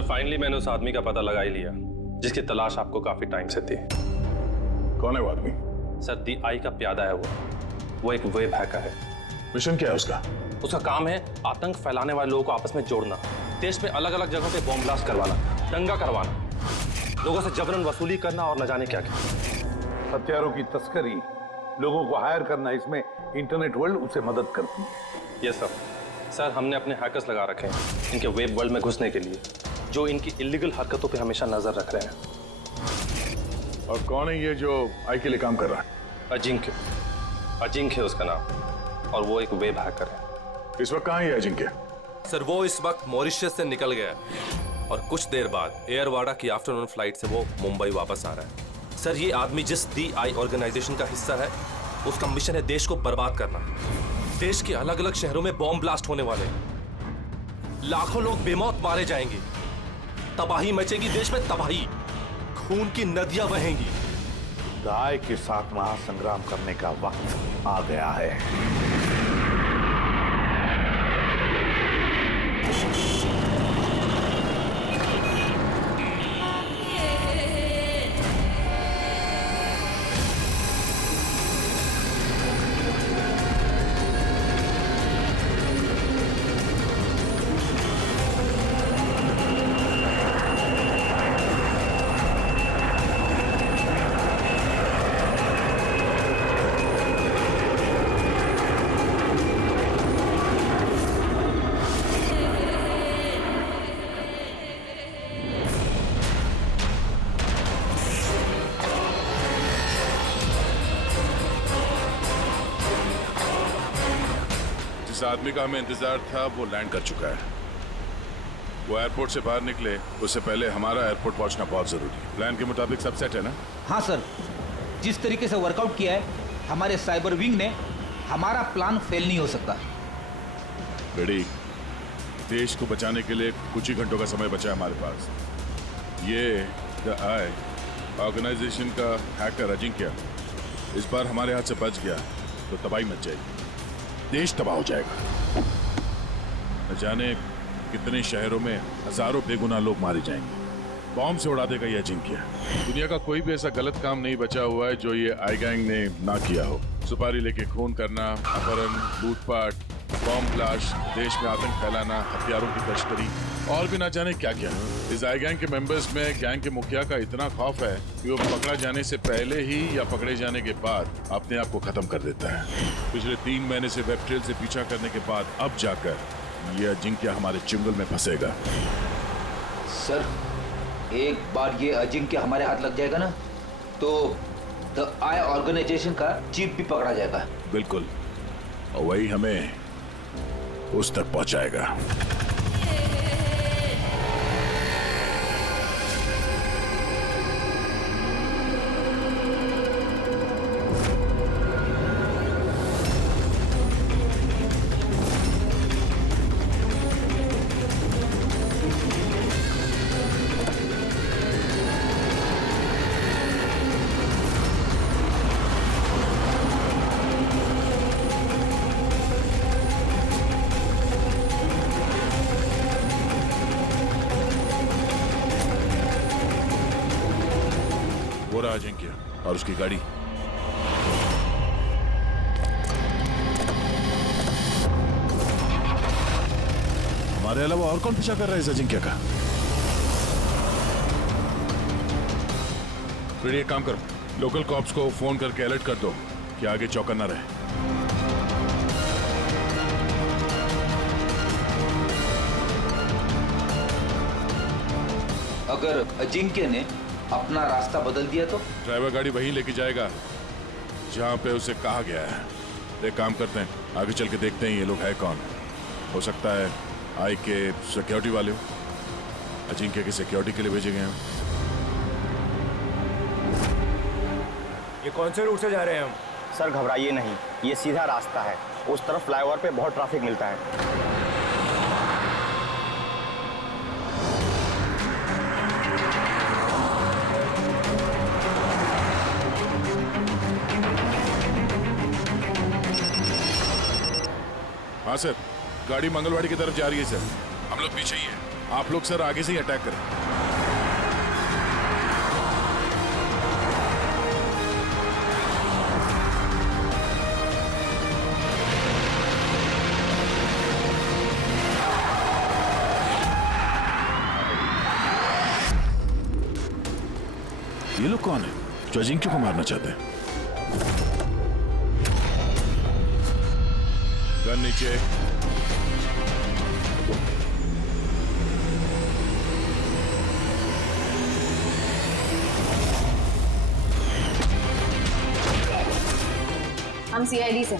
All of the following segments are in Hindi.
सर फाइनली मैंने उस आदमी का पता लगा ही लिया जिसकी तलाश आपको काफी टाइम से थी। कौन है वो आदमी? सर दी आई का प्यादा है वो एक वेब हैकर है। मिशन क्या है उसका? उसका काम है आतंक फैलाने वाले लोगों को आपस में जोड़ना, देश में अलग अलग जगहों पे बॉम्ब ब्लास्ट करवाना, दंगा करवाना, लोगों से जबरन वसूली करना और न जाने क्या क्या। हथियारों की तस्करी, लोगों को हायर करना, इसमें इंटरनेट वर्ल्ड उसे मदद करती है। Yes sir. सर हमने अपने हैकर्स लगा रखे हैं इनके वेब वर्ल्ड में घुसने के लिए, जो इनकी इलीगल हरकतों पे हमेशा नजर रख रहे हैं। और कौन है ये जो आई के लिए काम कर रहा है? अजिंक्य है उसका नाम, और वो एक वेब हैकर है। इस वक्त कहाँ है अजिंक्य? सर वो इस वक्त मॉरिशस से निकल गया और कुछ देर बाद एयरवाडा की आफ्टरनून फ्लाइट से वो मुंबई वापस आ रहा है। सर ये आदमी जिस दी आई ऑर्गेनाइजेशन का हिस्सा है, उसका मिशन है देश को बर्बाद करना। देश के अलग अलग शहरों में बॉम्ब ब्लास्ट होने वाले, लाखों लोग बेमौत मारे जाएंगे, तबाही मचेगी, देश में तबाही, खून की नदियां बहेंगी। दाई के साथ महासंग्राम करने का वक्त आ गया है। जिस आदमी का हमें इंतजार था वो लैंड कर चुका है। वो एयरपोर्ट से बाहर निकले उससे पहले हमारा एयरपोर्ट पहुंचना बहुत जरूरी है। प्लान के मुताबिक सब सेट है ना? हाँ सर, जिस तरीके से वर्कआउट किया है हमारे साइबर विंग ने, हमारा प्लान फेल नहीं हो सकता। बेड़ी, देश को बचाने के लिए कुछ ही घंटों का समय बचा है हमारे पास। ये द आई ऑर्गेनाइजेशन का हैकर अजिंक्य इस बार हमारे हाथ से बच गया तो तबाही मच जाएगी, देश तबाह हो जाएगा। न जाने कितने शहरों में हजारों बेगुनाह लोग मारे जाएंगे। बॉम्ब से उड़ा देगा ये अजिंक्य। दुनिया का कोई भी ऐसा गलत काम नहीं बचा हुआ है जो ये आई गैंग ने ना किया हो। सुपारी लेके खून करना, अपहरण, लूटपाट, बॉम्ब ब्लास्ट, देश में आतंक फैलाना, हथियारों की तस्करी और भी ना जाने क्या क्या। इस आई गैंग के मेंबर्स में गैंग के मुखिया का इतना खौफ है कि वो पकड़ा जाने से पहले ही या पकड़े जाने के बाद अपने आप को खत्म कर देता है। पिछले 3 महीने से वेब ट्रेल से पीछा करने के बाद अब जाकर ये अजिंक्य हमारे चुंगल में फंसेगा। सर एक बार ये अजिंक्य हमारे हाथ लग जाएगा ना, तो द आई ऑर्गेनाइजेशन का चीफ भी पकड़ा जाएगा। बिल्कुल, और वही हमें उस तक पहुंचाएगा। वो रहा अजिंक्य और उसकी गाड़ी। हमारे अलावा और कौन पीछा कर रहा है इस अजिंक्य का? फिर एक काम करो, लोकल कॉप्स को फोन करके अलर्ट कर दो कि आगे चौकन्ना रहे। अगर अजिंक्य ने अपना रास्ता बदल दिया तो? ड्राइवर गाड़ी वहीं लेके जाएगा जहां पे उसे कहा गया है। एक काम करते हैं, आगे चल के देखते हैं ये लोग है कौन। हो सकता है आई के सिक्योरिटी वाले हो, अजिंक्य की सिक्योरिटी के लिए भेजे गए हैं। ये कौन से रूट से जा रहे हैं हम? सर घबराइए नहीं, ये सीधा रास्ता है। उस तरफ फ्लाईओवर पे बहुत ट्रैफिक मिलता है। हाँ सर, गाड़ी मंगलवाड़ी की तरफ जा रही है सर। हम लोग पीछे ही हैं। आप लोग सर आगे से ही अटैक करें। ये लोग कौन है जो अजिंक्य को मारना चाहते हैं? गन नीचे। हम सीआईडी से।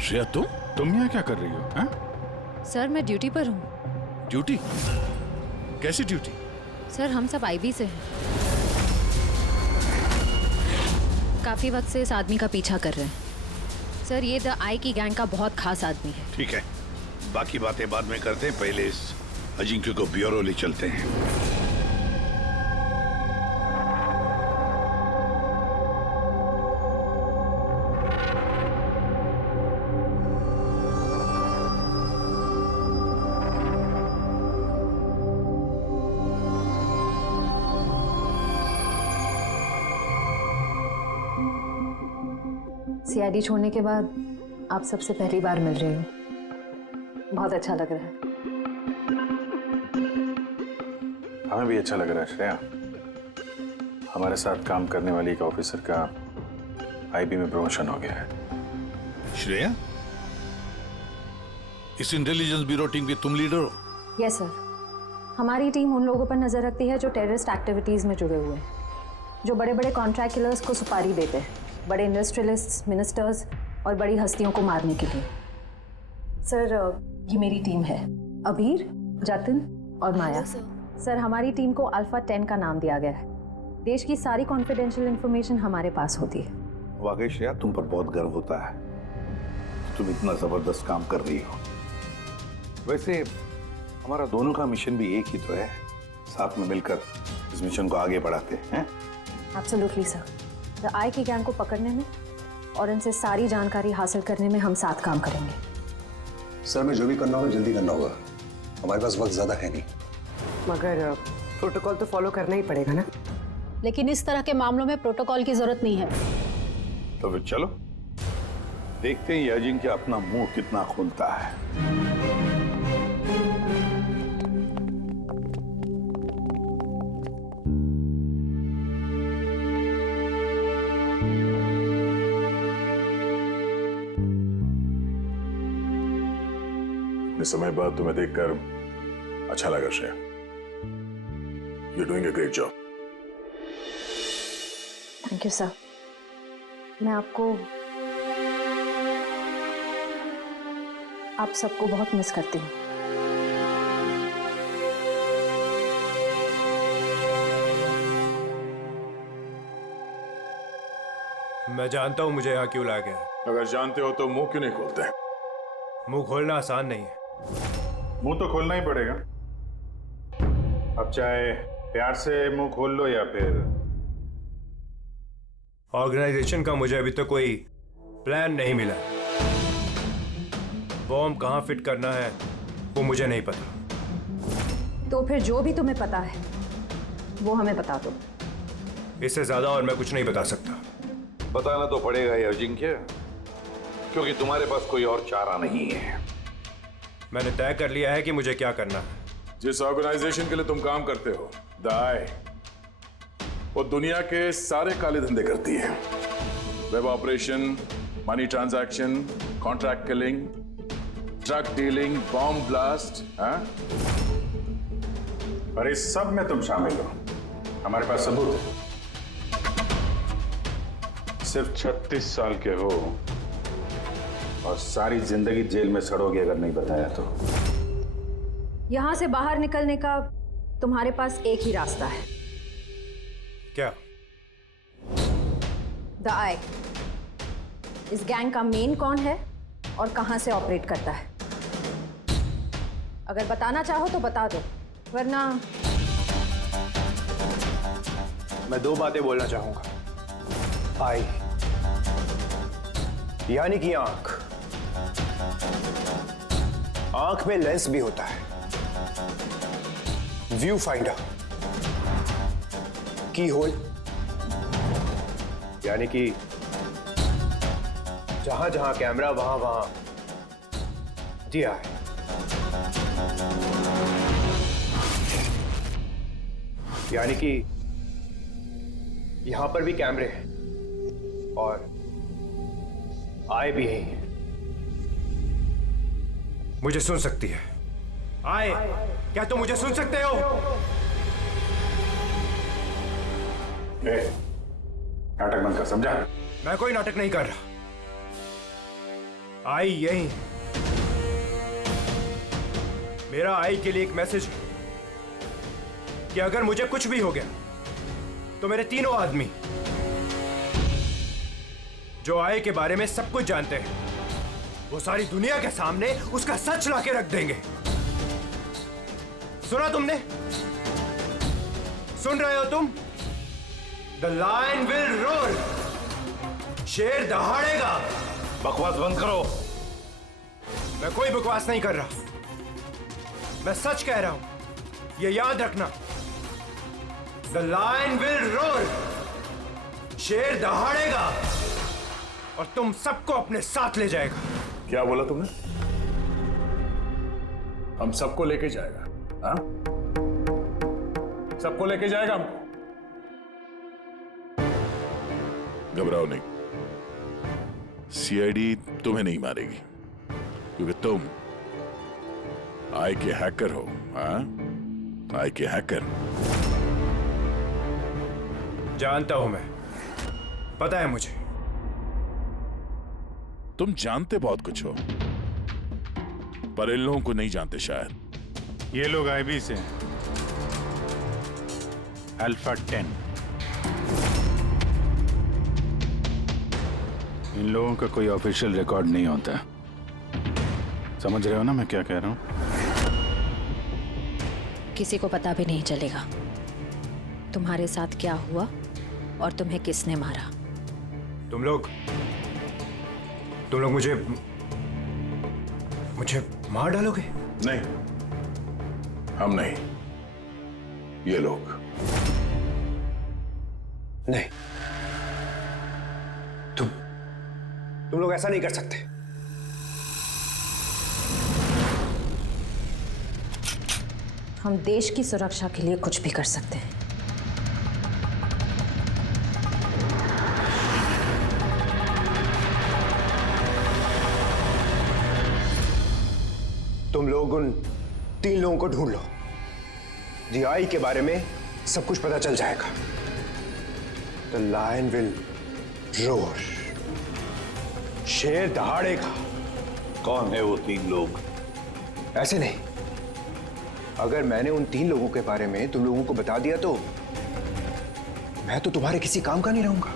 श्रेया तुम यहाँ क्या कर रही हो? हाँ? सर मैं ड्यूटी पर हूँ। ड्यूटी? कैसी ड्यूटी? सर हम सब आईबी से हैं। काफी वक्त से इस आदमी का पीछा कर रहे हैं। सर ये द आई की गैंग का बहुत खास आदमी है। ठीक है, बाकी बातें बाद में करते हैं, पहले इस अजिंक्य को ब्यूरो ले चलते हैं। सीआईडी छोड़ने के बाद आप सबसे पहली बार मिल रही हूँ, बहुत अच्छा लग रहा है। हमें भी अच्छा लग रहा है श्रेया। हमारे साथ काम करने वाली एक ऑफिसर का आईबी में प्रमोशन हो गया है। श्रेया, इस इंटेलिजेंस ब्यूरो टीम के तुम लीडर हो? यस सर, हमारी टीम उन लोगों पर नजर रखती है जो टेररिस्ट एक्टिविटीज में जुड़े हुए हैं, जो बड़े बड़े कॉन्ट्रैक्ट किलर्स को सुपारी देते हैं, बड़े इंडस्ट्रियलिस्ट्स, मिनिस्टर्स और बड़ी हस्तियों को मारने के लिए। सर ये मेरी टीम है, अबीर, जतिन और माया। सर हमारी टीम को अल्फा 10 का नाम दिया गया है। देश की सारी कॉन्फिडेंशियल इंफॉर्मेशन हमारे पास होती है। वाकई श्रेया, तुम पर बहुत गर्व होता है, तुम इतना जबरदस्त काम कर रही हो। वैसे हमारा दोनों का मिशन भी एक ही तो है, साथ में मिलकर इस मिशन को आगे बढ़ाते हैं। एब्सोल्युटली सर, द आई की गैंग को पकड़ने में और इनसे सारी जानकारी हासिल करने में हम साथ काम करेंगे। सर मैं जो भी करना होगा जल्दी करना होगा, हमारे पास वक्त ज्यादा है नहीं। मगर प्रोटोकॉल तो फॉलो करना ही पड़ेगा ना। लेकिन इस तरह के मामलों में प्रोटोकॉल की जरूरत नहीं है। तो फिर चलो देखते हैं ये अजिंक्य अपना मुंह कितना खोलता है। समय बाद तुम्हें देखकर अच्छा लगा Shreya. You're doing a great job. Thank you sir. मैं आप सबको बहुत मिस करती हूँ। मैं जानता हूँ मुझे यहाँ क्यों लाया गया है। अगर जानते हो तो मुंह क्यों नहीं खोलते? मुंह खोलना आसान नहीं है। मुंह तो खोलना ही पड़ेगा, अब चाहे प्यार से मुंह खोल लो या फिर। ऑर्गेनाइजेशन का मुझे अभी तक कोई प्लान नहीं मिला। बॉम्ब कहाँ फिट करना है वो मुझे नहीं पता। तो फिर जो भी तुम्हें पता है वो हमें बता दो। इससे ज्यादा और मैं कुछ नहीं बता सकता। बताना तो पड़ेगा ये अजिंक्य, क्योंकि तुम्हारे पास कोई और चारा नहीं है। मैंने तय कर लिया है कि मुझे क्या करना है। जिस ऑर्गेनाइजेशन के लिए तुम काम करते हो, द आई, वो दुनिया के सारे काले धंधे करती है। Web operation, money transaction, contract killing, drug dealing, bomb blast. पर इस सब में तुम शामिल हो, हमारे पास सबूत है। सिर्फ 36 साल के हो और सारी जिंदगी जेल में सड़ोगे अगर नहीं बताया तो। यहां से बाहर निकलने का तुम्हारे पास एक ही रास्ता है। क्या? द आई। इस गैंग का मेन कौन है और कहां से ऑपरेट करता है? अगर बताना चाहो तो बता दो, वरना। मैं 2 बातें बोलना चाहूंगा। आई यानी कि आंख, आंख में लेंस भी होता है, व्यू फाइंडर, की होल, यानी कि जहां जहां कैमरा वहां वहां दिया है। यानी कि यहां पर भी कैमरे हैं और आए भी हैं। मुझे सुन सकती है? आए, क्या तुम मुझे सुन सकते हो? नाटक बंद कर, समझा? मैं कोई नाटक नहीं कर रहा। आई यही है। मेरा आई के लिए एक मैसेज है कि अगर मुझे कुछ भी हो गया तो मेरे तीनों आदमी जो आई के बारे में सब कुछ जानते हैं, वो सारी दुनिया के सामने उसका सच लाके रख देंगे। सुना तुमने? सुन रहे हो तुम? द लायन विल रोर, शेर दहाड़ेगा। बकवास बंद करो। मैं कोई बकवास नहीं कर रहा, मैं सच कह रहा हूं, ये याद रखना। द लायन विल रोर, शेर दहाड़ेगा और तुम सबको अपने साथ ले जाएगा। क्या बोला तुमने? हम सबको लेके जाएगा? हाँ, सबको लेके जाएगा हमको। घबराओ नहीं, सीआईडी तुम्हें नहीं मारेगी क्योंकि तुम आई के हैकर हो। हाँ, आई के हैकर। जानता हूं मैं, पता है मुझे। तुम जानते बहुत कुछ हो, पर इन लोगों को नहीं जानते शायद। ये लोग आईबी से हैं, अल्फा 10। इन लोगों का कोई ऑफिशियल रिकॉर्ड नहीं होता। समझ रहे हो ना मैं क्या कह रहा हूं? किसी को पता भी नहीं चलेगा तुम्हारे साथ क्या हुआ और तुम्हें किसने मारा। तुम लोग मुझे मार डालोगे? नहीं, हम नहीं, ये लोग। नहीं, तुम लोग ऐसा नहीं कर सकते। हम देश की सुरक्षा के लिए कुछ भी कर सकते हैं। तुम लोग उन 3 लोगों को ढूंढ लो। जीआई के बारे में सब कुछ पता चल जाएगा। द लायन विल रोर, शेर दहाड़ेगा। कौन है वो 3 लोग? ऐसे नहीं, अगर मैंने उन 3 लोगों के बारे में तुम लोगों को बता दिया तो मैं तो तुम्हारे किसी काम का नहीं रहूंगा।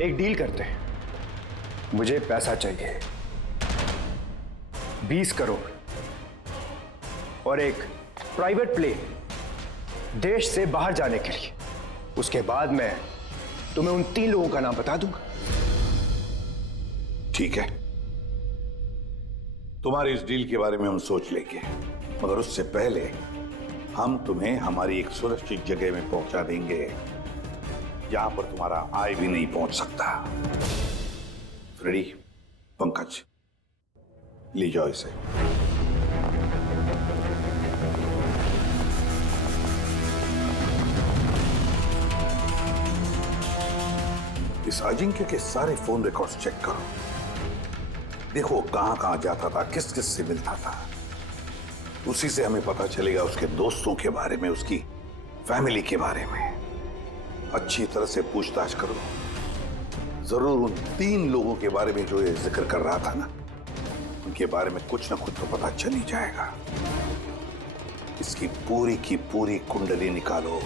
एक डील करते हैं, मुझे पैसा चाहिए 20 करोड़ और एक प्राइवेट प्लेन देश से बाहर जाने के लिए। उसके बाद मैं तुम्हें उन 3 लोगों का नाम बता दूंगा। ठीक है, तुम्हारी इस डील के बारे में हम सोच लेंगे, मगर उससे पहले हम तुम्हें हमारी एक सुरक्षित जगह में पहुंचा देंगे जहां पर तुम्हारा आई भी नहीं पहुंच सकता। फ्रेडी, पंकज, ले जाओ इसे। इस अजिंक्य के सारे फोन रिकॉर्ड्स चेक करो, देखो कहां कहां जाता था, किस किस से मिलता था। उसी से हमें पता चलेगा उसके दोस्तों के बारे में, उसकी फैमिली के बारे में। अच्छी तरह से पूछताछ करो, जरूर उन 3 लोगों के बारे में जो ये जिक्र कर रहा था ना, उनके बारे में कुछ ना कुछ तो पता चल ही जाएगा। इसकी पूरी की पूरी कुंडली निकालो।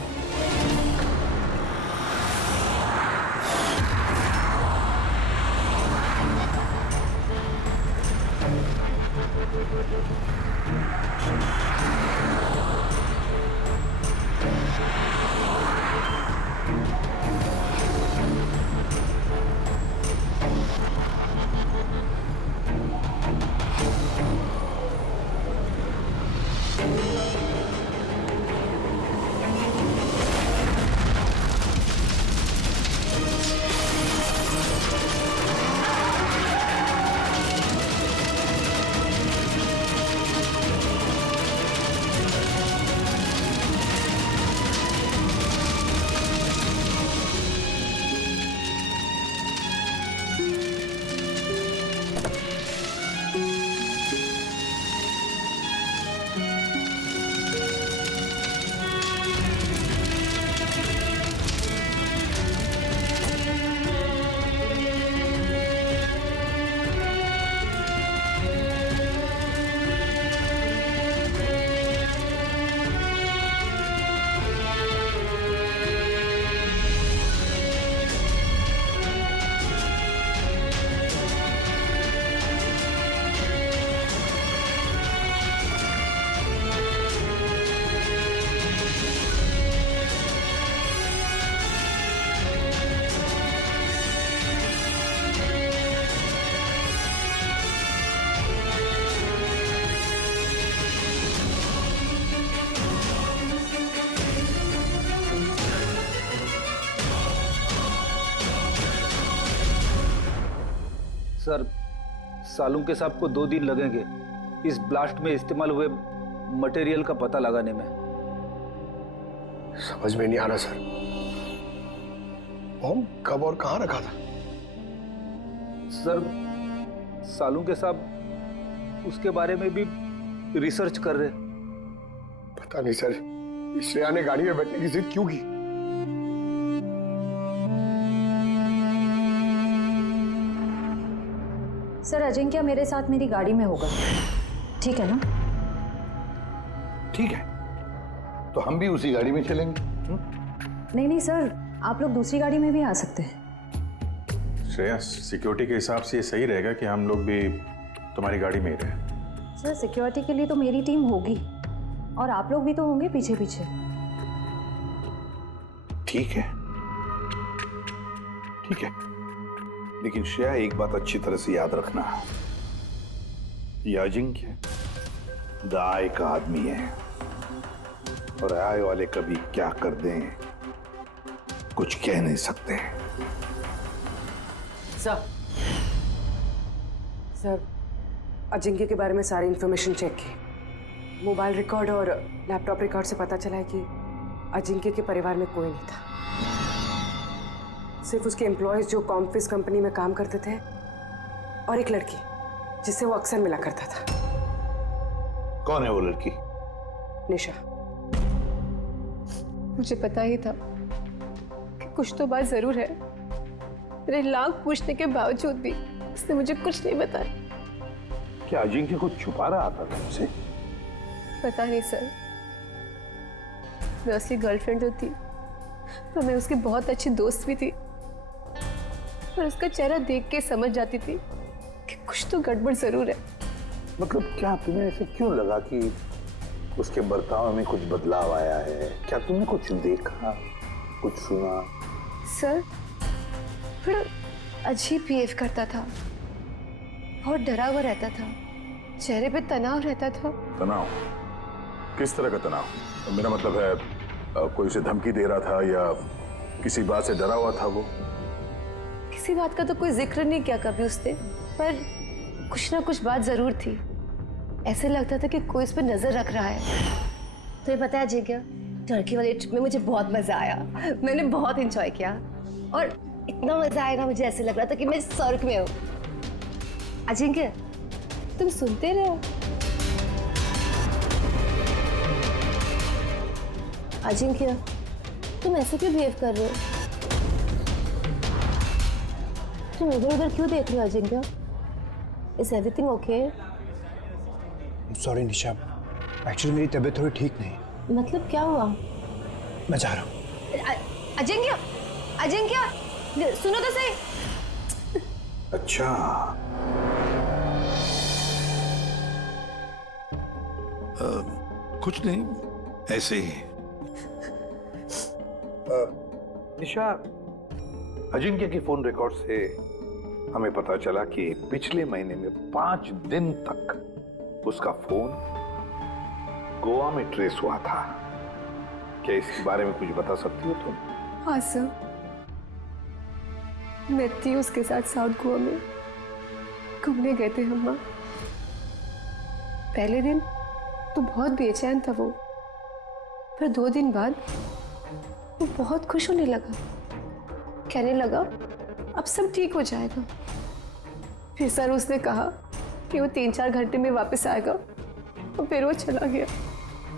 सर, सालुंके साहब को 2 दिन लगेंगे इस ब्लास्ट में इस्तेमाल हुए मटेरियल का पता लगाने में। समझ में नहीं आ रहा सर, बॉम्ब कब और कहां रखा था? सर, सालुंके साहब उसके बारे में भी रिसर्च कर रहे। पता नहीं सर, श्रेया ने गाड़ी में बैठने की जिद क्यों की? सर, अजिंक्य मेरे साथ मेरी गाड़ी में होगा, ठीक है ना? ठीक है, तो हम भी उसी गाड़ी में चलेंगे। नहीं सर, आप लोग दूसरी गाड़ी में भी आ सकते हैं। श्रेया, सिक्योरिटी के हिसाब से ये सही रहेगा कि हम लोग भी तुम्हारी गाड़ी में ही रहें। सर, सिक्योरिटी के लिए तो मेरी टीम होगी और आप लोग भी तो होंगे पीछे पीछे। ठीक है, ठीक है, लेकिन श्रेया एक बात अच्छी तरह से याद रखना, ये अजिंक्य द आई का आदमी है और आई वाले कभी क्या कर दें कुछ कह नहीं सकते। सर, अजिंक्य के बारे में सारी इंफॉर्मेशन चेक की। मोबाइल रिकॉर्ड और लैपटॉप रिकॉर्ड से पता चला है कि अजिंक्य के परिवार में कोई नहीं था। सिर्फ उसके एम्प्लॉयज जो कॉम्फिस कंपनी में काम करते थे और एक लड़की जिससे वो अक्सर मिला करता था। कौन है वो लड़की? निशा। मुझे पता ही था कि कुछ तो बात जरूर है। मेरे लाख पूछने के बावजूद भी उसने मुझे कुछ नहीं बताया। क्या अजिंक्य को छुपा रहा था तुमसे? पता नहीं सर, मैं उसकी गर्लफ्रेंड तो थी, तो मैं उसकी बहुत अच्छी दोस्त भी थी, और उसका चेहरा देख के समझ जाती थी कि कुछ तो गड़बड़ जरूर है। मतलब क्या तुम्हें ऐसे क्यों लगा कि उसके बर्ताव में कुछ बदलाव आया है? क्या तुमने कुछ देखा, कुछ सुना? सर, थोड़ा अजीब बिहेव करता था, बहुत डरा हुआ रहता था, चेहरे पे तनाव रहता था। तनाव? किस तरह का तनाव? तो मेरा मतलब है कोई उसे धमकी दे रहा था या किसी बात से डरा हुआ था वो? किसी बात का तो कोई जिक्र नहीं किया कभी उसने, पर कुछ ना कुछ बात जरूर थी। ऐसे लगता था कि कोई उस पर नजर रख रहा है। तुम्हें पता है अजिंक्य, टर्की वाली ट्रिप में मुझे बहुत मजा आया। मैंने बहुत एंजॉय किया और इतना मजा आया ना, मुझे ऐसे लग रहा था कि मैं स्वर्ग में हूँ। अजिंक्य, तुम सुनते रहो। अजिंक्य, तुम ऐसे क्यों बिहेव कर रहे हो? तुम इधर उधर क्यों देख रहे हो Ajinkya? Is everything okay? Sorry Nisha, actually मेरी तबीयत थोड़ी ठीक नहीं। मतलब क्या हुआ? मैं जा रहा हूँ। अजिंक्य, अजिंक्य, सुनो तो सही। अच्छा, कुछ नहीं, ऐसे ही। निशा, अजिंक्य की फोन रिकॉर्ड से हमें पता चला कि पिछले महीने में 5 दिन तक उसका फोन गोवा में ट्रेस हुआ था। क्या इसके बारे में कुछ बता सकती हो तुम? हाँ सर, मैं थी उसके साथ साउथ गोवा में, घूमने गए थे हम। पहले दिन तो बहुत बेचैन था वो, पर 2 दिन बाद वो बहुत खुश होने लगा, कहने लगा अब सब ठीक हो जाएगा। फिर सर उसने कहा कि वो 3-4 घंटे में वापस आएगा, और फिर वो चला गया।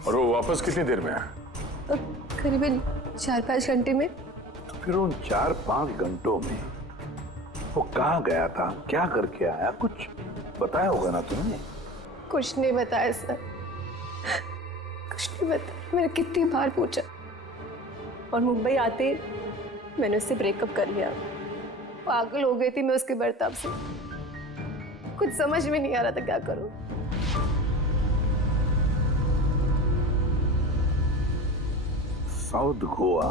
और वो वापस कितनी देर में आया? करीबन 4-5 घंटे में। तो फिर उन 4-5 घंटों में वो कहाँ गया था, क्या करके आया, कुछ बताया होगा ना तुमने? कुछ नहीं बताया सर, कुछ नहीं बताया। मैंने कितनी बार पूछा, और मुंबई आते मैंने उससे ब्रेकअप कर लिया। पागल हो गई थी मैं उसके बर्ताव से, कुछ समझ में नहीं आ रहा था क्या करूं। साउथ गोवा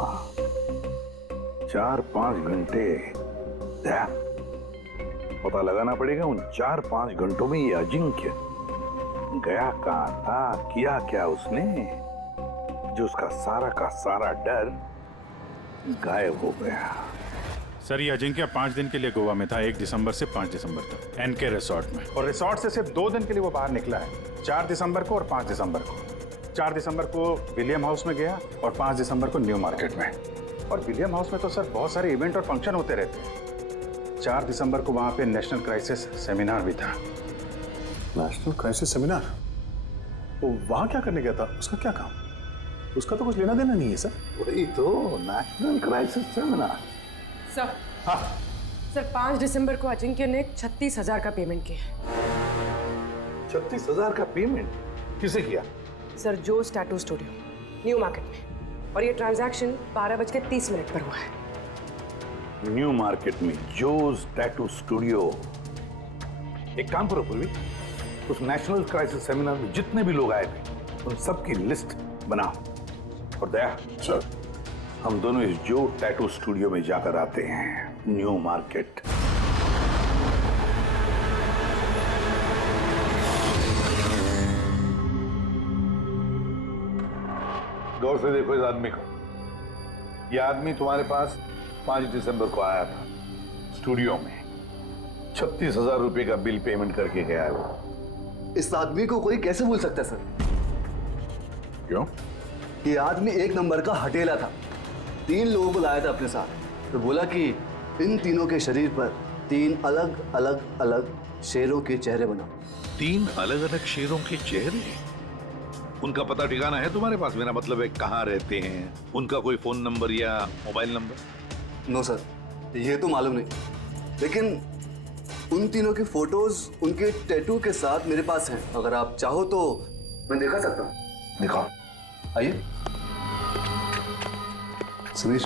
4-5 घंटे, पता लगाना पड़ेगा उन 4-5 घंटों में ये अजिंक्य गया कहाँ था, किया क्या उसने, जो उसका सारा का सारा डर गायब हो गया। सर ये अजिंक्य 5 दिन के लिए गोवा में था, 1 दिसंबर से 5 दिसंबर तक एनके रिसोर्ट में। और रिसोर्ट से सिर्फ 2 दिन के लिए वो बाहर निकला है, 4 दिसंबर को और 5 दिसंबर को। 4 दिसंबर को विलियम हाउस में गया और 5 दिसंबर को न्यू मार्केट में। और विलियम हाउस में तो सर बहुत सारे इवेंट और फंक्शन होते रहते हैं। 4 दिसंबर को वहाँ पे नेशनल क्राइसिस सेमिनार भी था। National crisis seminar? वो वहाँ क्या करने गया था? उसका क्या काम? उसका तो कुछ लेना देना नहीं है सर। वही तो नेशनल क्राइसिस सेमिनार। सर, हाँ सर, 5 दिसंबर को अजिंक्य ने 36,000 का पेमेंट किया। 36,000 का पेमेंट किसे किया? सर, जोस टैटू स्टूडियो, न्यू मार्केट में। और ये ट्रांजैक्शन 12:30 पर हुआ है। न्यू मार्केट में जोस टैटू स्टूडियो। एक काम करो पूर्वी, उस नेशनल क्राइसिस सेमिनार में जितने भी लोग आए थे उन सबकी लिस्ट बनाओ। और दया सर, हम दोनों इस जो टैटू स्टूडियो में जाकर आते हैं, न्यू मार्केट। गौर से देखो इस आदमी को। यह आदमी तुम्हारे पास 5 दिसंबर को आया था स्टूडियो में। 36,000 रुपए का बिल पेमेंट करके गया है वो। इस आदमी को कोई कैसे भूल सकता है सर? क्यों? ये आदमी 1 नंबर का हटेला था। 3 लोगों को लाया था अपने साथ, तो बोला कि इन तीनों के शरीर पर 3 अलग अलग अलग शेरों के चेहरे बनाओ। 3 अलग अलग शेरों के चेहरे? उनका पता ठिकाना है तुम्हारे पास? मेरा मतलब है कहाँ रहते हैं, उनका कोई फोन नंबर या मोबाइल नंबर? नो सर, ये तो मालूम नहीं, लेकिन उन तीनों की फोटोज उनके टैटू के साथ मेरे पास हैं। अगर आप चाहो तो मैं दिखा सकता हूँ। दिखाओ, आइए। समीर,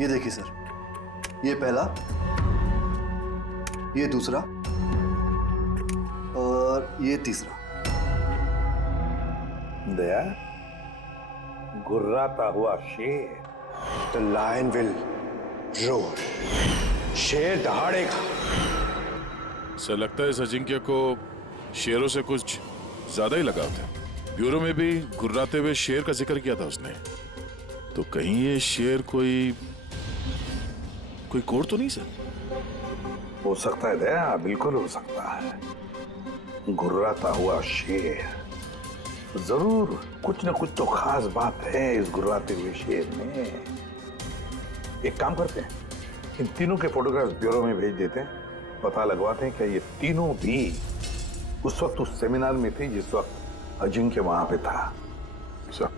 ये देखिए सर, ये पहला, ये दूसरा और ये तीसरा। दया, गुर्राता हुआ शेर। The lion will roar. शेर दहाड़ेगा। सर लगता है इस अजिंक्य को शेरों से कुछ ज्यादा ही लगाव था। ब्यूरो में भी गुर्राते हुए शेर का जिक्र किया था उसने। तो कहीं ये शेर कोई कोड तो नहीं सर? हो सकता है दया, बिल्कुल हो सकता है। गुर्राता हुआ शेर, जरूर कुछ न कुछ तो खास बात है इस गुर्राते हुए शेर में। एक काम करते हैं, इन तीनों के फोटोग्राफ्स ब्यूरो में भेज देते हैं, पता लगवाते हैं क्या ये तीनों भी उस वक्त उस सेमिनार में थे जिस वक्त अजिंक्य वहां पे था। सर,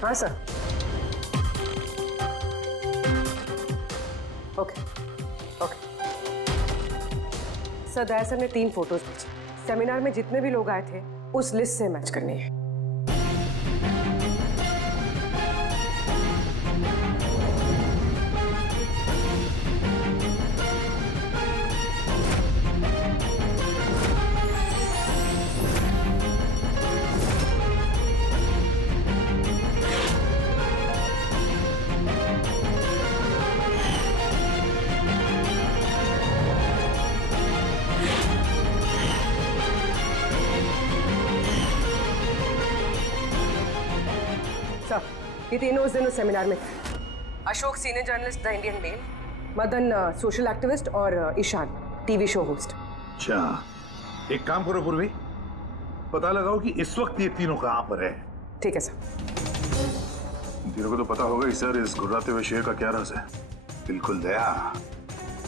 हाँ सर। ओके ओके सर, दया सर ने 3 फोटोज भेजी। सेमिनार में जितने भी लोग आए थे उस लिस्ट से मैच करनी है। ये तीनों उस दिन उस सेमिनार में थे। Ashok senior journalist the Indian mail, Madan social activist और ईशान टीवी शो होस्ट। अच्छा, एक काम करो पूर्वी, पता लगाओ कि इस वक्त ये तीनों कहाँ पर है। ठीक है सर। तीनों को तो पता होगा ही सर इस गुर्राते हुए शेर का क्या राज है। बिल्कुल दया,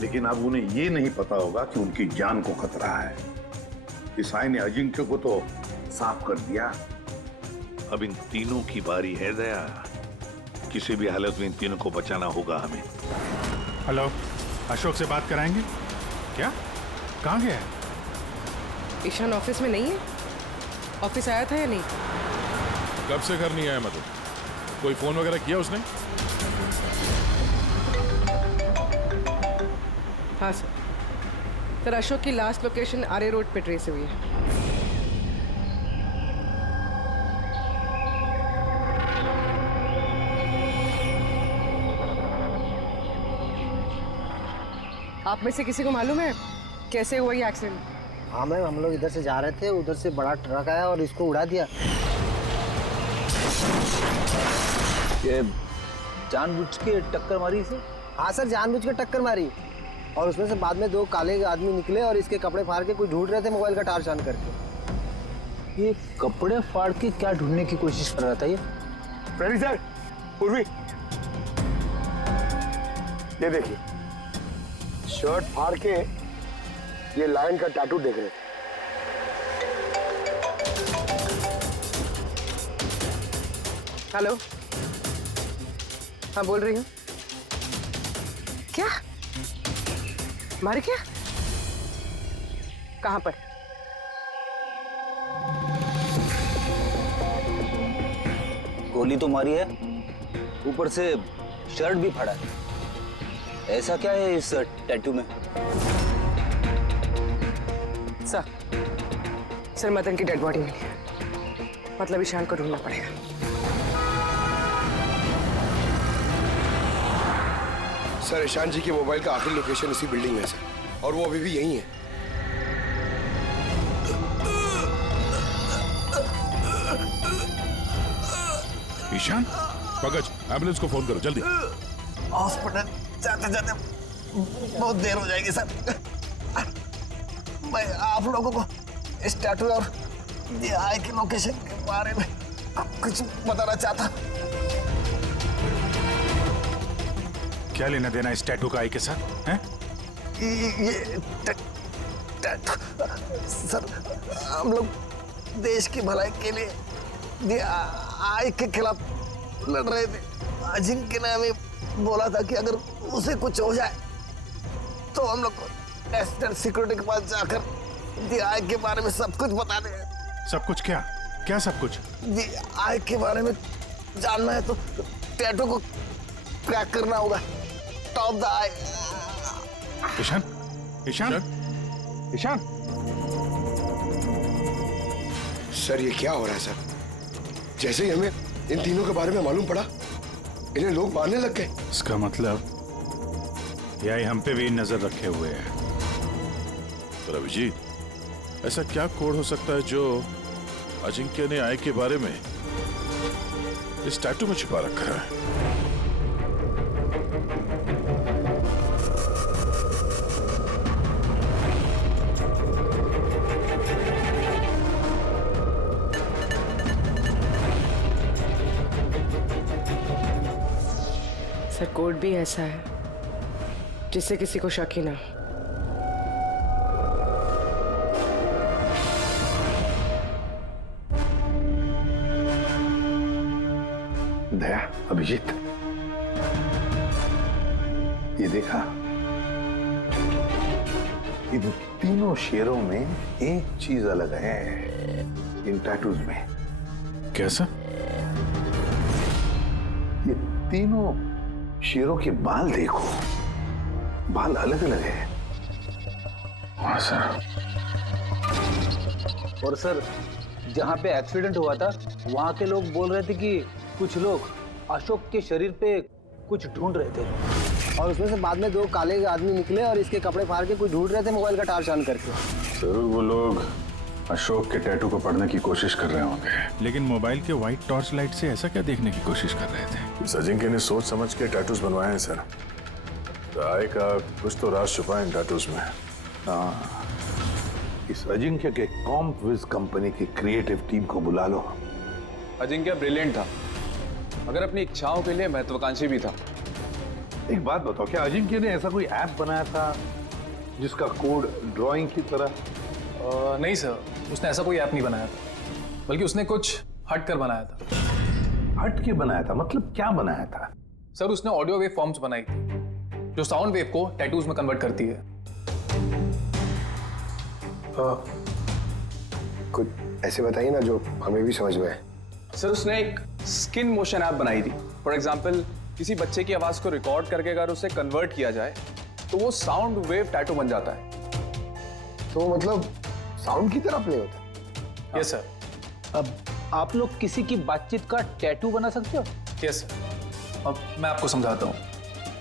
लेकिन अब उन्हें ये नहीं पता होगा कि उनकी जान को खतरा है। ईसाई ने अजिंक्य को तो साफ कर दिया, अब इन तीनों की बारी है दया। किसी भी हालत में इन तीनों को बचाना होगा हमें। हेलो, अशोक से बात कराएंगे क्या? कहाँ गया है? ईशान ऑफिस में नहीं है? ऑफिस आया था या नहीं? कब से घर नहीं आया? मतलब कोई फोन वगैरह किया उसने? हाँ सर, अशोक की लास्ट लोकेशन आरे रोड पे ट्रेस हुई है। आप में से किसी को मालूम है कैसे हुआ ये एक्सीडेंट? हाँ मैम, हम लोग इधर से जा रहे थे, उधर से बड़ा ट्रक आया और इसको उड़ा दिया। ये जानबूझ के टक्कर मारी इसे? हाँ सर, जानबूझ के टक्कर मारी। और उसमें से बाद में 2 काले आदमी निकले और इसके कपड़े फाड़ के कुछ ढूंढ रहे थे मोबाइल का टार्च ऑन करके। ये कपड़े फाड़ के क्या ढूंढने की कोशिश कर रहा था ये? प्रवीण सर, पूर्वी, ये देखिए, शर्ट फाड़ के ये लायन का टैटू देख रहे थे। हेलो, हाँ बोल रही हूँ। क्या मारे? क्या? कहाँ पर? गोली तो मारी है, ऊपर से शर्ट भी फाड़ा है। ऐसा क्या है इस टैटू में? सर मदन की डेड बॉडी मिली है, मतलब ईशान को ढूंढना पड़ेगा। सर ईशान जी के मोबाइल का आखिरी लोकेशन इसी बिल्डिंग में है सर, और वो अभी भी यहीं है। ईशान, पंकज, एम्बुलेंस को फोन करो जल्दी। हॉस्पिटल जाते जाते बहुत देर हो जाएगी सर। मैं आप लोगों को इस टैटू और ये आई की लोकेशन के बारे में कुछ बताना चाहता। क्या लेना देना इस टैटू का आई के साथ हैं? ये टैटू सर, हम लोग देश की भलाई के लिए ये आई के खिलाफ लड़ रहे थे। अजिंक्य ने हमें बोला था कि अगर उसे कुछ हो जाए तो हम लोग नेशनल सिक्योरिटी के पास जाकर आई के बारे में सब कुछ बता दें। सब कुछ? क्या क्या सब कुछ? आई के बारे में जानना है तो टैटू को क्रैक करना होगा। Top the eye. Ishan, Ishan, Ishan. Sir ये क्या हो रहा है सर? जैसे ही हमें इन तीनों के बारे में मालूम पड़ा, इन्हें लोग मारने लग गए। इसका मतलब ये आई हम पे भी नजर रखे हुए है। पर अभिजीत, ऐसा क्या कोड हो सकता है जो अजिंक्य ने आई के बारे में इस टैटू में छिपा रखा है? सर कोड भी ऐसा है जिससे किसी को शक ही ना हो। दया, अभिजीत, ये देखा, इन तीनों शेरों में एक चीज अलग है इन टैटूज में। कैसा? ये तीनों शेरों के बाल देखो, बाल अलग अलग है। हाँ सर। और सर, जहाँ पे एक्सीडेंट हुआ था वहाँ के लोग बोल रहे थे कि कुछ लोग अशोक के शरीर पे कुछ ढूंढ रहे थे। और उसमें से बाद में 2 काले आदमी निकले और इसके कपड़े फाड़ के कुछ ढूंढ रहे थे मोबाइल का टार्च ऑन करके। जरूर वो लोग अशोक के टैटू को पढ़ने की कोशिश कर रहे होंगे। लेकिन मोबाइल के व्हाइट टॉर्च लाइट से ऐसा क्या देखने की कोशिश कर रहे थे? इस अजिंक्य ने सोच समझ के टैटूज बनवाए हैं सर। राय का कुछ तो राज छुपा है इन टैटूज में। हाँ, इस अजिंक्य के कॉम्पविज कंपनी की क्रिएटिव टीम को बुला लो। अजिंक्य ब्रिलियंट था, मगर अपनी इच्छाओं के लिए महत्वाकांक्षी भी था। एक बात बताओ, क्या अजिंक्य ने ऐसा कोई ऐप बनाया था जिसका कोड ड्राइंग की तरह? नहीं सर, उसने ऐसा कोई ऐप नहीं बनाया था, बल्कि उसने कुछ हट कर बनाया था। हट के बनाया था? मतलब क्या बनाया था? सर, उसने ऑडियो वेव फॉर्म्स बनाई थी जो साउंड वेव को टैटूज में कन्वर्ट करती है। कुछ ऐसे बताइए ना जो हमें भी समझ में आए। सर, उसने एक स्किन मोशन ऐप बनाई थी। फॉर एग्जाम्पल, किसी बच्चे की आवाज को रिकॉर्ड करके अगर उसे कन्वर्ट किया जाए तो वो साउंड वेव टैटू बन जाता है। तो मतलब साउंड की तरह प्ले होता है? Yes sir. अब आप लोग किसी की बातचीत का टैटू बना सकते हो? Yes sir. अब मैं आपको समझाता हूँ।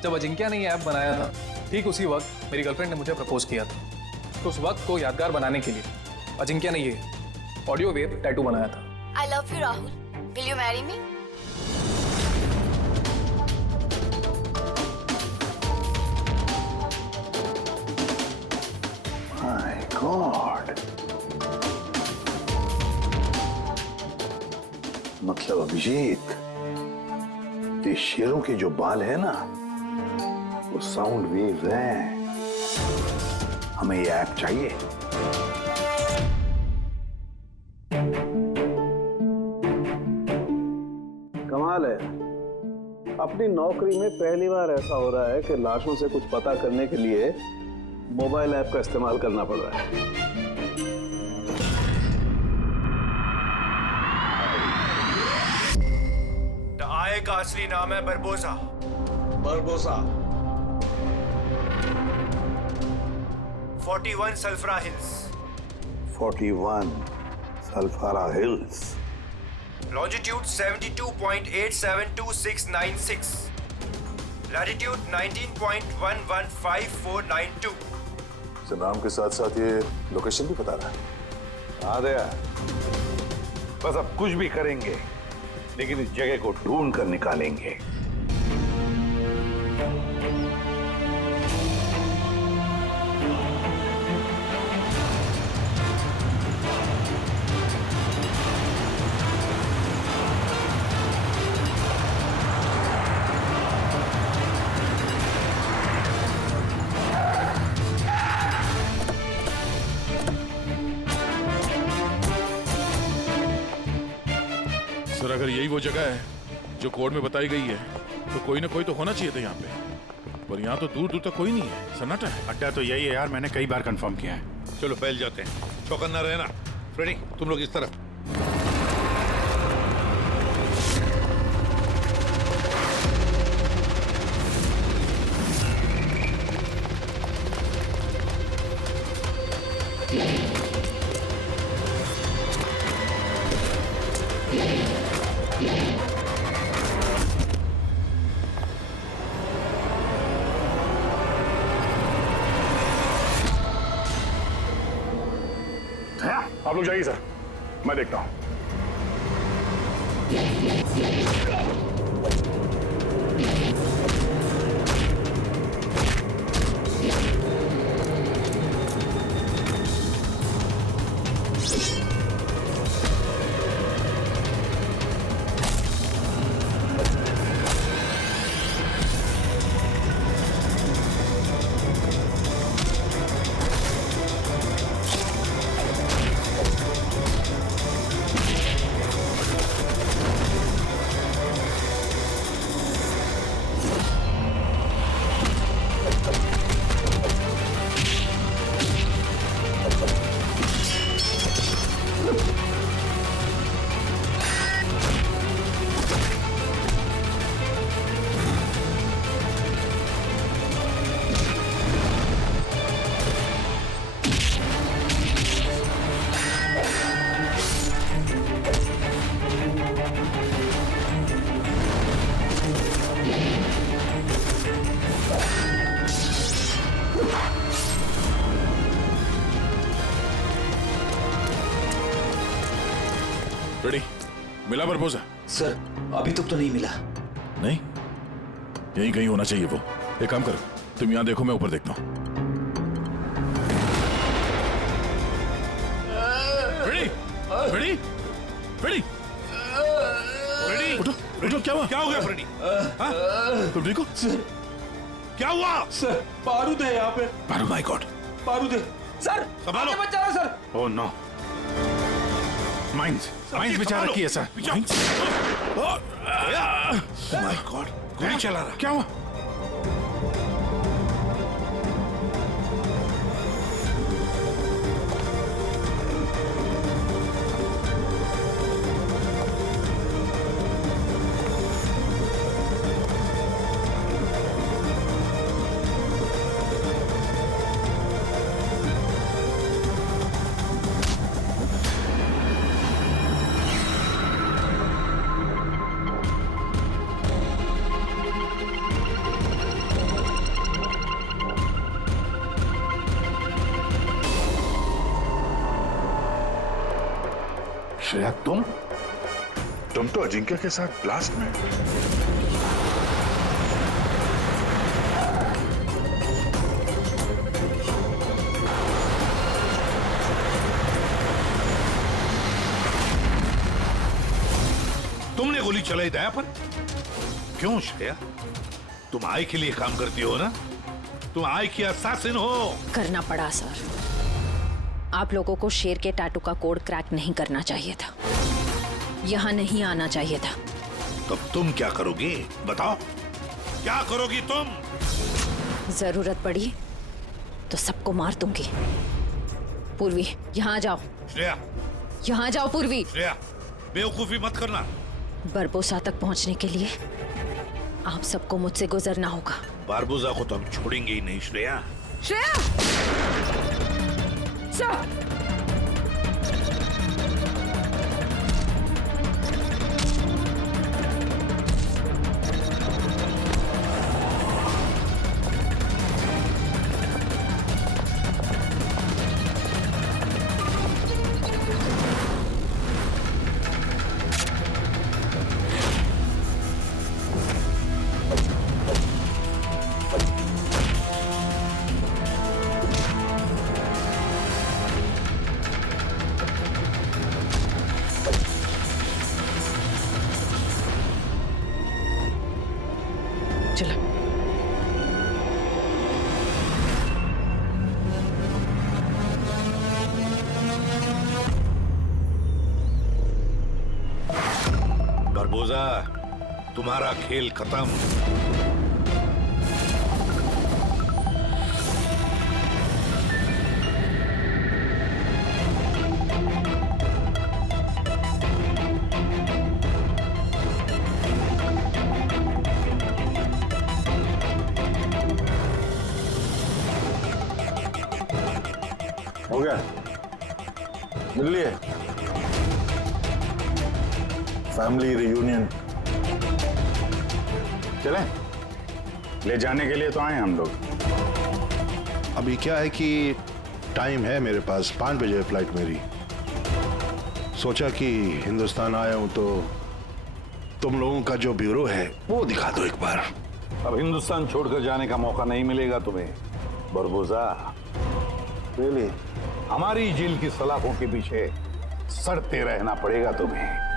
जब अजिंक्य ने ये ऐप बनाया था, ठीक उसी वक्त मेरी गर्लफ्रेंड ने मुझे प्रपोज किया था, तो उस वक्त को यादगार बनाने के लिए अजिंक्य ने ये ऑडियो वेव टैटू बनाया था। I love you, Rahul. Will you marry me? My God. मतलब अभिजीत, ये शेरों के जो बाल है ना, वो साउंड वेव्स हैं। हमें ये ऐप चाहिए। कमाल है, अपनी नौकरी में पहली बार ऐसा हो रहा है कि लाशों से कुछ पता करने के लिए मोबाइल ऐप का इस्तेमाल करना पड़ रहा है। आय का असली नाम है बरबोसा। बरबोसा 41 सल्फरा हिल्स। 41 सल्फारा हिल्स। Longitude 72.872696, latitude 19.115492। सर नाम के साथ साथ ये लोकेशन भी बता रहा है। हाँ दया, बस अब कुछ भी करेंगे लेकिन इस जगह को ढूंढ कर निकालेंगे। सर अगर यही वो जगह है जो कोड में बताई गई है तो कोई ना कोई तो होना चाहिए था यहाँ पे, पर यहाँ तो दूर दूर तक कोई नहीं है, सन्नाटा है। अड्डा तो यही है यार, मैंने कई बार कंफर्म किया है। चलो फैल जाते हैं, चौकन्ना रहना। फ्रेडी तुम लोग इस तरफ। आप लोग जाइए सर, मैं देखता हूं। रेडी, मिला प्रपोजल? सर अभी तक तो नहीं मिला। नहीं, यहीं कहीं होना चाहिए वो। एक काम करो, तुम यहाँ देखो, मैं ऊपर देखता हूँ। रेडी, रेडी, रेडी, रेडी, उठो, उठो। क्या हुआ? क्या हो गया फ्रेडी? तुम ठीक हो? सर क्या हुआ? सर बारूद है यहाँ पे। बारूद? माय गॉड, बारूद है सर। संभालो। बच जा रहा सर। ओह नो, माइंस बिचारा रखी है सर। माय गॉड, गोली चला रहा। क्या हुआ? श्रेया तुम तो अजिंक्य के साथ ब्लास्ट में। तुमने गोली चलाई दया पर? क्यों श्रेया? तुम आई के लिए काम करती हो ना? तुम आई की असैसिन हो। करना पड़ा सर। आप लोगों को शेर के टैटू का कोड क्रैक नहीं करना चाहिए था, यहाँ नहीं आना चाहिए था। तब तुम क्या करोगी? बताओ, क्या करोगी तुम? जरूरत पड़ी तो सबको मार दूंगी। पूर्वी, यहाँ आ जाओ। श्रेया, यहाँ आ जाओ पूर्वी। श्रेया, बेवकूफी मत करना। बरबोसा तक पहुंचने के लिए आप सबको मुझसे गुजरना होगा। बारबोसा को तो हम छोड़ेंगे ही नहीं श्रेया। श्रेया! सर! बारबोसा, तुम्हारा खेल खत्म। हो गया? मिल लिए? Family reunion. चलें? ले जाने के लिए तो आए हम लोग। अभी क्या है कि टाइम है मेरे पास, 5 बजे फ्लाइट मेरी। सोचा कि हिंदुस्तान आया हूं तो तुम लोगों का जो ब्यूरो है वो दिखा दो एक बार। अब हिंदुस्तान छोड़कर जाने का मौका नहीं मिलेगा तुम्हें बरबोसा। रियली, हमारी जेल की सलाखों के पीछे सड़ते रहना पड़ेगा तुम्हें।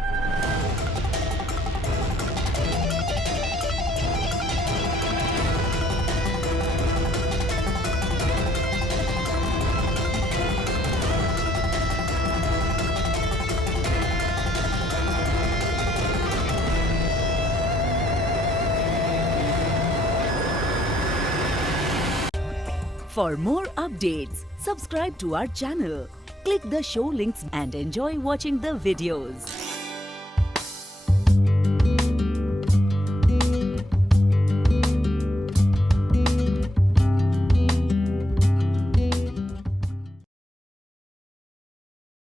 For more updates, subscribe to our channel, click the show links and enjoy watching the videos.